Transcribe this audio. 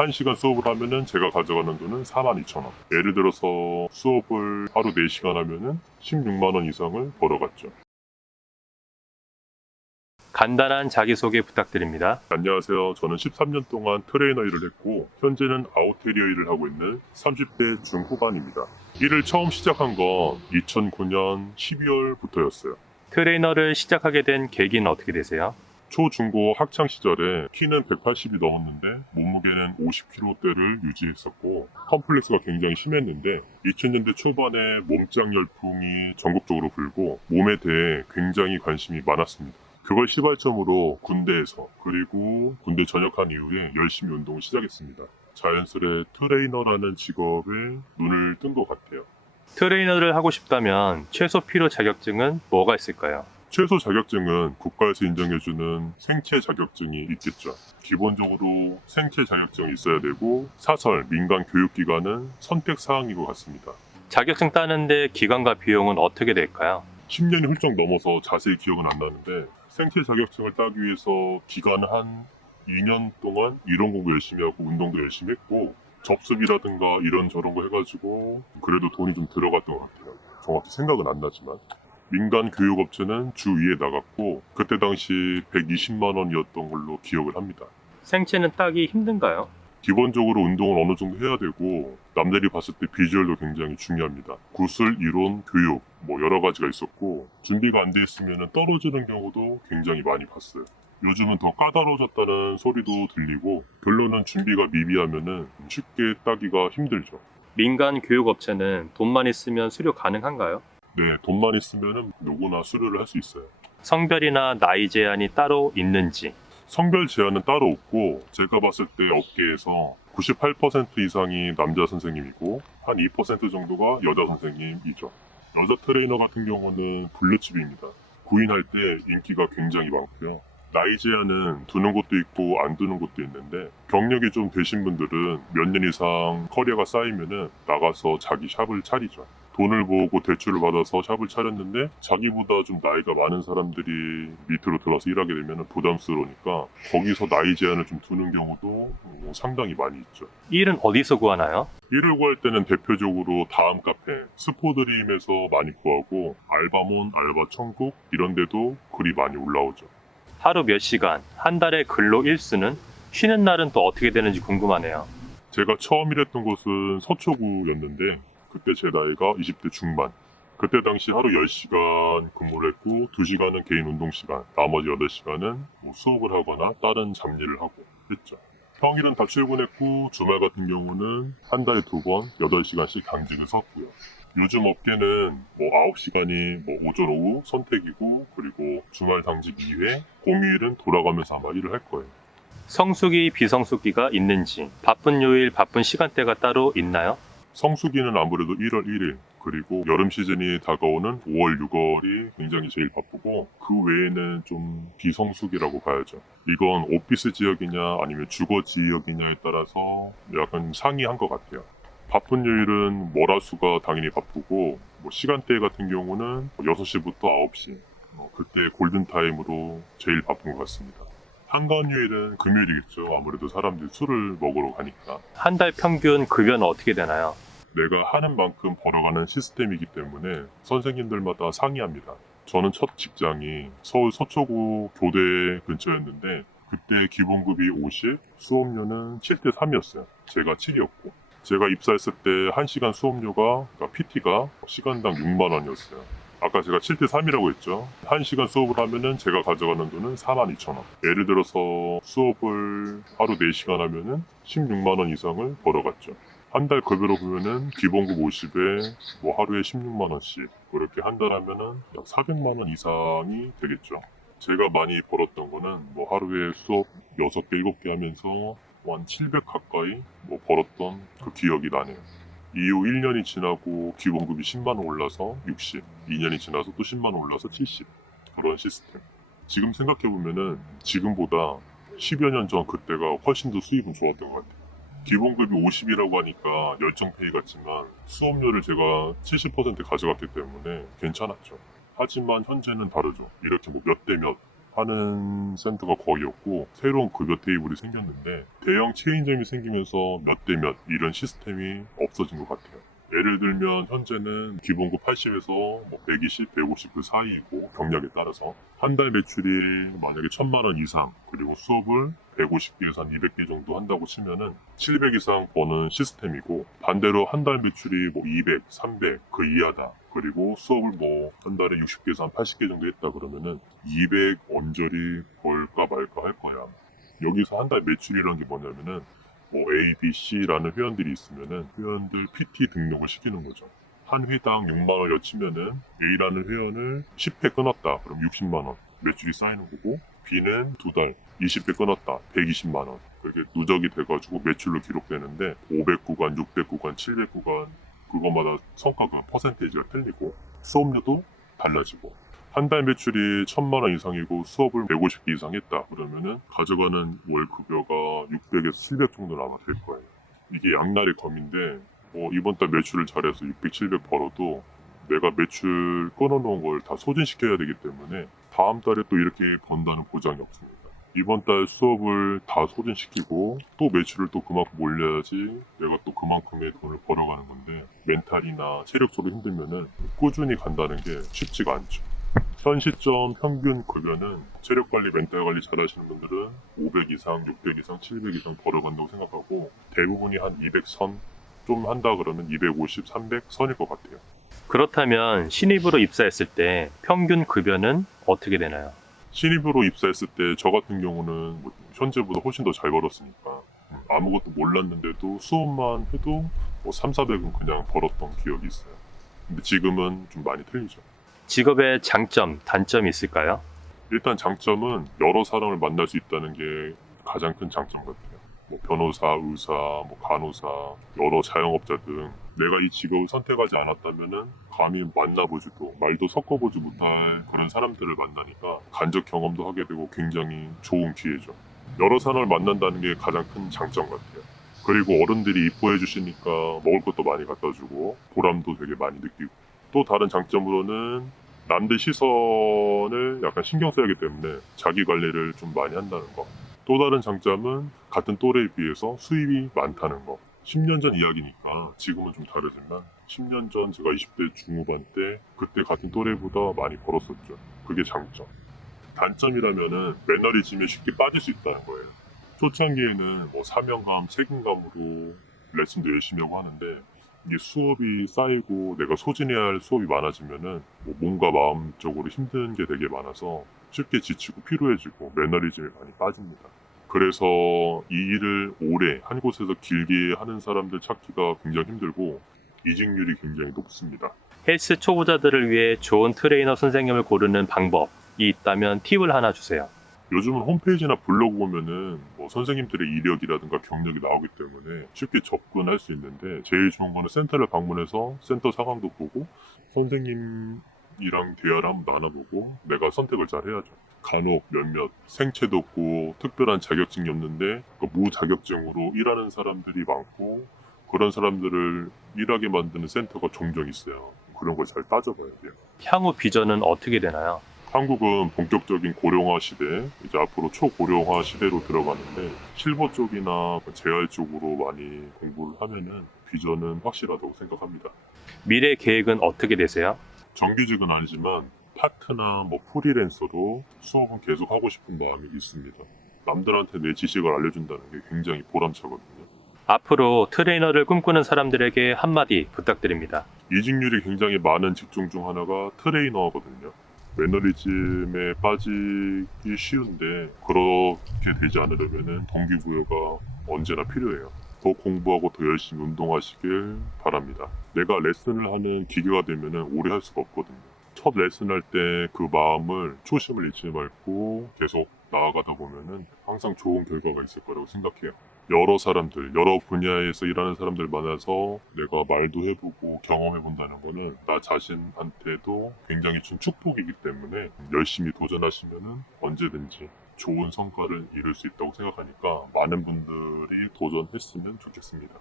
1시간 수업을 하면은 제가 가져가는 돈은 42,000원. 예를 들어서 수업을 하루 4시간 하면은 16만 원 이상을 벌어갔죠. 간단한 자기소개 부탁드립니다. 안녕하세요. 저는 13년 동안 트레이너 일을 했고 현재는 아웃테리어 일을 하고 있는 30대 중후반입니다. 일을 처음 시작한 건 2009년 12월부터였어요. 트레이너를 시작하게 된 계기는 어떻게 되세요? 초중고 학창 시절에 키는 180이 넘었는데 몸무게는 50kg대를 유지했었고 컴플렉스가 굉장히 심했는데 2000년대 초반에 몸짱 열풍이 전국적으로 불고 몸에 대해 굉장히 관심이 많았습니다. 그걸 시발점으로 군대에서 그리고 군대 전역한 이후에 열심히 운동을 시작했습니다. 자연스레 트레이너라는 직업에 눈을 뜬 것 같아요. 트레이너를 하고 싶다면 최소 필요 자격증은 뭐가 있을까요? 최소 자격증은 국가에서 인정해주는 생체 자격증이 있겠죠. 기본적으로 생체 자격증이 있어야 되고 사설, 민간 교육기관은 선택 사항인 것 같습니다. 자격증 따는데 기간과 비용은 어떻게 될까요? 10년이 훌쩍 넘어서 자세히 기억은 안 나는데 생체 자격증을 따기 위해서 기간 한 2년 동안 이론 공부 열심히 하고 운동도 열심히 했고 접습이라든가 이런 저런 거 해가지고 그래도 돈이 좀 들어갔던 것 같아요. 정확히 생각은 안 나지만 민간 교육업체는 주 2에 나갔고 그때 당시 120만 원이었던 걸로 기억을 합니다. 생체는 따기 힘든가요? 기본적으로 운동을 어느 정도 해야 되고 남들이 봤을 때 비주얼도 굉장히 중요합니다. 구술, 이론, 교육 뭐 여러 가지가 있었고 준비가 안 돼 있으면 떨어지는 경우도 굉장히 많이 봤어요. 요즘은 더 까다로워졌다는 소리도 들리고 결론은 준비가 미비하면은 쉽게 따기가 힘들죠. 민간 교육업체는 돈만 있으면 수료 가능한가요? 네, 돈만 있으면은 누구나 수료를 할 수 있어요. 성별이나 나이 제한이 따로 있는지 성별 제한은 따로 없고 제가 봤을 때 업계에서 98% 이상이 남자 선생님이고 한 2% 정도가 여자 선생님이죠. 여자 트레이너 같은 경우는 블루칩입니다. 구인할 때 인기가 굉장히 많고요. 나이 제한은 두는 곳도 있고 안 두는 곳도 있는데 경력이 좀 되신 분들은 몇 년 이상 커리어가 쌓이면은 나가서 자기 샵을 차리죠. 돈을 모으고 대출을 받아서 샵을 차렸는데 자기보다 좀 나이가 많은 사람들이 밑으로 들어서 일하게 되면 부담스러우니까 거기서 나이 제한을 좀 두는 경우도 뭐 상당히 많이 있죠. 일은 어디서 구하나요? 일을 구할 때는 대표적으로 다음 카페, 스포드림에서 많이 구하고 알바몬, 알바천국 이런 데도 글이 많이 올라오죠. 하루 몇 시간, 한 달에 근로 일수는 쉬는 날은 또 어떻게 되는지 궁금하네요. 제가 처음 일했던 곳은 서초구였는데 그때 제 나이가 20대 중반. 그때 당시 하루 10시간 근무를 했고 2시간은 개인 운동 시간, 나머지 8시간은 뭐 수업을 하거나 다른 잡일을 하고 했죠. 평일은 다 출근했고 주말 같은 경우는 한 달에 두 번 8시간씩 당직을 섰고요. 요즘 업계는 뭐 9시간이 뭐 오전 오후 선택이고 그리고 주말 당직 2회, 공휴일은 돌아가면서 아마 일을 할 거예요. 성수기, 비성수기가 있는지, 바쁜 요일, 바쁜 시간대가 따로 있나요? 성수기는 아무래도 1월 1일 그리고 여름 시즌이 다가오는 5월 6월이 굉장히 제일 바쁘고 그 외에는 좀 비성수기라고 봐야죠. 이건 오피스 지역이냐 아니면 주거 지역이냐에 따라서 약간 상이한 것 같아요. 바쁜 요일은 월화수가 당연히 바쁘고 뭐 시간대 같은 경우는 6시부터 9시 어, 그때 골든타임으로 제일 바쁜 것 같습니다. 한간요일은 금요일이겠죠. 아무래도 사람들이 술을 먹으러 가니까. 한 달 평균 급여는 어떻게 되나요? 내가 하는 만큼 벌어가는 시스템이기 때문에 선생님들마다 상의합니다. 저는 첫 직장이 서울 서초구 교대 근처였는데 그때 기본급이 50, 수업료는 7대 3이었어요. 제가 7이었고 제가 입사했을 때 1시간 수업료가 그러니까 PT가 시간당 6만 원이었어요. 아까 제가 7대 3이라고 했죠. 1시간 수업을 하면은 제가 가져가는 돈은 4만 2천 원. 예를 들어서 수업을 하루 4시간 하면은 16만 원 이상을 벌어갔죠. 한 달 급여로 보면은 기본급 50에 뭐 하루에 16만 원씩 그렇게 한 달 하면은 약 400만 원 이상이 되겠죠. 제가 많이 벌었던 거는 뭐 하루에 수업 6개, 7개 하면서 한 700 가까이 뭐 벌었던 그 기억이 나네요. 이후 1년이 지나고 기본급이 10만 원 올라서 60, 2년이 지나서 또 10만 원 올라서 70 그런 시스템. 지금 생각해 보면은 지금보다 10여 년 전 그때가 훨씬 더 수입은 좋았던 것 같아요. 기본급이 50이라고 하니까 열정페이 같지만 수업료를 제가 70% 가져갔기 때문에 괜찮았죠. 하지만 현재는 다르죠. 이렇게 뭐 몇 대 몇 하는 센터가 거의 없고 새로운 급여 테이블이 생겼는데 대형 체인점이 생기면서 몇 대 몇 이런 시스템이 없어진 것 같아요. 예를 들면 현재는 기본급 80에서 뭐 120, 150 그 사이이고 경력에 따라서 한 달 매출이 만약에 1000만 원 이상 그리고 수업을 150개에서 한 200개 정도 한다고 치면은 700 이상 버는 시스템이고 반대로 한 달 매출이 뭐 200, 300 그 이하다 그리고 수업을 뭐 한 달에 60개에서 한 80개 정도 했다 그러면은 200 언저리 벌까 말까 할 거야 여기서 한 달 매출이라는 게 뭐냐면은 뭐 A, B, C라는 회원들이 있으면은 회원들 PT 등록을 시키는 거죠. 한 회당 6만 원을 치면은 A라는 회원을 10회 끊었다. 그럼 60만 원 매출이 쌓이는 거고 B는 두 달 20회 끊었다. 120만 원. 그게 누적이 돼가지고 매출로 기록되는데 500 구간, 600 구간, 700 구간 그거마다 성과가 퍼센테이지가 틀리고 수업료도 달라지고 한 달 매출이 1000만 원 이상이고 수업을 150개 이상 했다 그러면은 가져가는 월 급여가 600에서 700 정도 아마 될 거예요. 이게 양날의 검인데 뭐 이번 달 매출을 잘해서 600, 700 벌어도 내가 매출 끊어놓은 걸 다 소진시켜야 되기 때문에 다음 달에 또 이렇게 번다는 보장이 없습니다. 이번 달 수업을 다 소진시키고 또 매출을 또 그만큼 올려야지 내가 또 그만큼의 돈을 벌어가는 건데 멘탈이나 체력적으로 힘들면은 꾸준히 간다는 게 쉽지가 않죠. 현 시점 평균 급여는 체력 관리, 멘탈 관리 잘 하시는 분들은 500 이상, 600 이상, 700 이상 벌어간다고 생각하고 대부분이 한 200선 좀 한다 그러면 250, 300 선일 것 같아요. 그렇다면 신입으로 입사했을 때 평균 급여는 어떻게 되나요? 신입으로 입사했을 때 저 같은 경우는 뭐 현재보다 훨씬 더 잘 벌었으니까 음, 아무것도 몰랐는데도 수업만 해도 뭐 3, 400은 그냥 벌었던 기억이 있어요. 근데 지금은 좀 많이 틀리죠. 직업의 장점, 단점이 있을까요? 일단 장점은 여러 사람을 만날 수 있다는 게 가장 큰 장점 같아요. 뭐 변호사, 의사, 뭐 간호사, 여러 자영업자 등 내가 이 직업을 선택하지 않았다면은 감히 만나보지도 말도 섞어보지 못할 그런 사람들을 만나니까 간접 경험도 하게 되고 굉장히 좋은 기회죠. 여러 사람을 만난다는 게 가장 큰 장점 같아요. 그리고 어른들이 이뻐해 주시니까 먹을 것도 많이 갖다 주고 보람도 되게 많이 느끼고 또 다른 장점으로는 남들 시선을 약간 신경 써야 하기 때문에 자기 관리를 좀 많이 한다는 거. 또 다른 장점은 같은 또래에 비해서 수입이 많다는 거. 10년 전 이야기니까 지금은 좀 다르지만 10년 전 제가 20대 중후반 때 그때 같은 또래보다 많이 벌었었죠. 그게 장점. 단점이라면은 매너리즘에 쉽게 빠질 수 있다는 거예요. 초창기에는 뭐 사명감, 책임감으로 레슨도 열심히 하고 하는데 이게 수업이 쌓이고 내가 소진해야 할 수업이 많아지면은 뭐 몸과 마음적으로 힘든 게 되게 많아서 쉽게 지치고 피로해지고 매너리즘에 많이 빠집니다. 그래서 이 일을 오래 한 곳에서 길게 하는 사람들 찾기가 굉장히 힘들고 이직률이 굉장히 높습니다. 헬스 초보자들을 위해 좋은 트레이너 선생님을 고르는 방법이 있다면 팁을 하나 주세요. 요즘은 홈페이지나 블로그 보면은 뭐 선생님들의 이력이라든가 경력이 나오기 때문에 쉽게 접근할 수 있는데 제일 좋은 거는 센터를 방문해서 센터 상황도 보고 선생님이랑 대화를 한번 나눠보고 내가 선택을 잘 해야죠. 간혹 몇몇 생체도 없고 특별한 자격증이 없는데 그 무자격증으로 일하는 사람들이 많고 그런 사람들을 일하게 만드는 센터가 종종 있어요. 그런 걸 잘 따져봐야 돼요. 향후 비전은 어떻게 되나요? 한국은 본격적인 고령화 시대, 이제 앞으로 초고령화 시대로 들어가는데 실버 쪽이나 재활 쪽으로 많이 공부를 하면은 비전은 확실하다고 생각합니다. 미래 계획은 어떻게 되세요? 정규직은 아니지만 파트나 뭐 프리랜서로 수업은 계속 하고 싶은 마음이 있습니다. 남들한테 내 지식을 알려준다는 게 굉장히 보람차거든요. 앞으로 트레이너를 꿈꾸는 사람들에게 한마디 부탁드립니다. 이직률이 굉장히 많은 직종 중 하나가 트레이너거든요. 매너리즘에 빠지기 쉬운데 그렇게 되지 않으려면 동기부여가 언제나 필요해요. 더 공부하고 더 열심히 운동하시길 바랍니다. 내가 레슨을 하는 기계가 되면 오래 할 수가 없거든요. 첫 레슨 할 때 그 마음을 초심을 잃지 말고 계속 나아가다 보면은 항상 좋은 결과가 있을 거라고 생각해요. 여러 사람들, 여러 분야에서 일하는 사람들 만나서 내가 말도 해보고 경험해본다는 거는 나 자신한테도 굉장히 큰 축복이기 때문에 열심히 도전하시면은 언제든지 좋은 성과를 이룰 수 있다고 생각하니까 많은 분들이 도전했으면 좋겠습니다.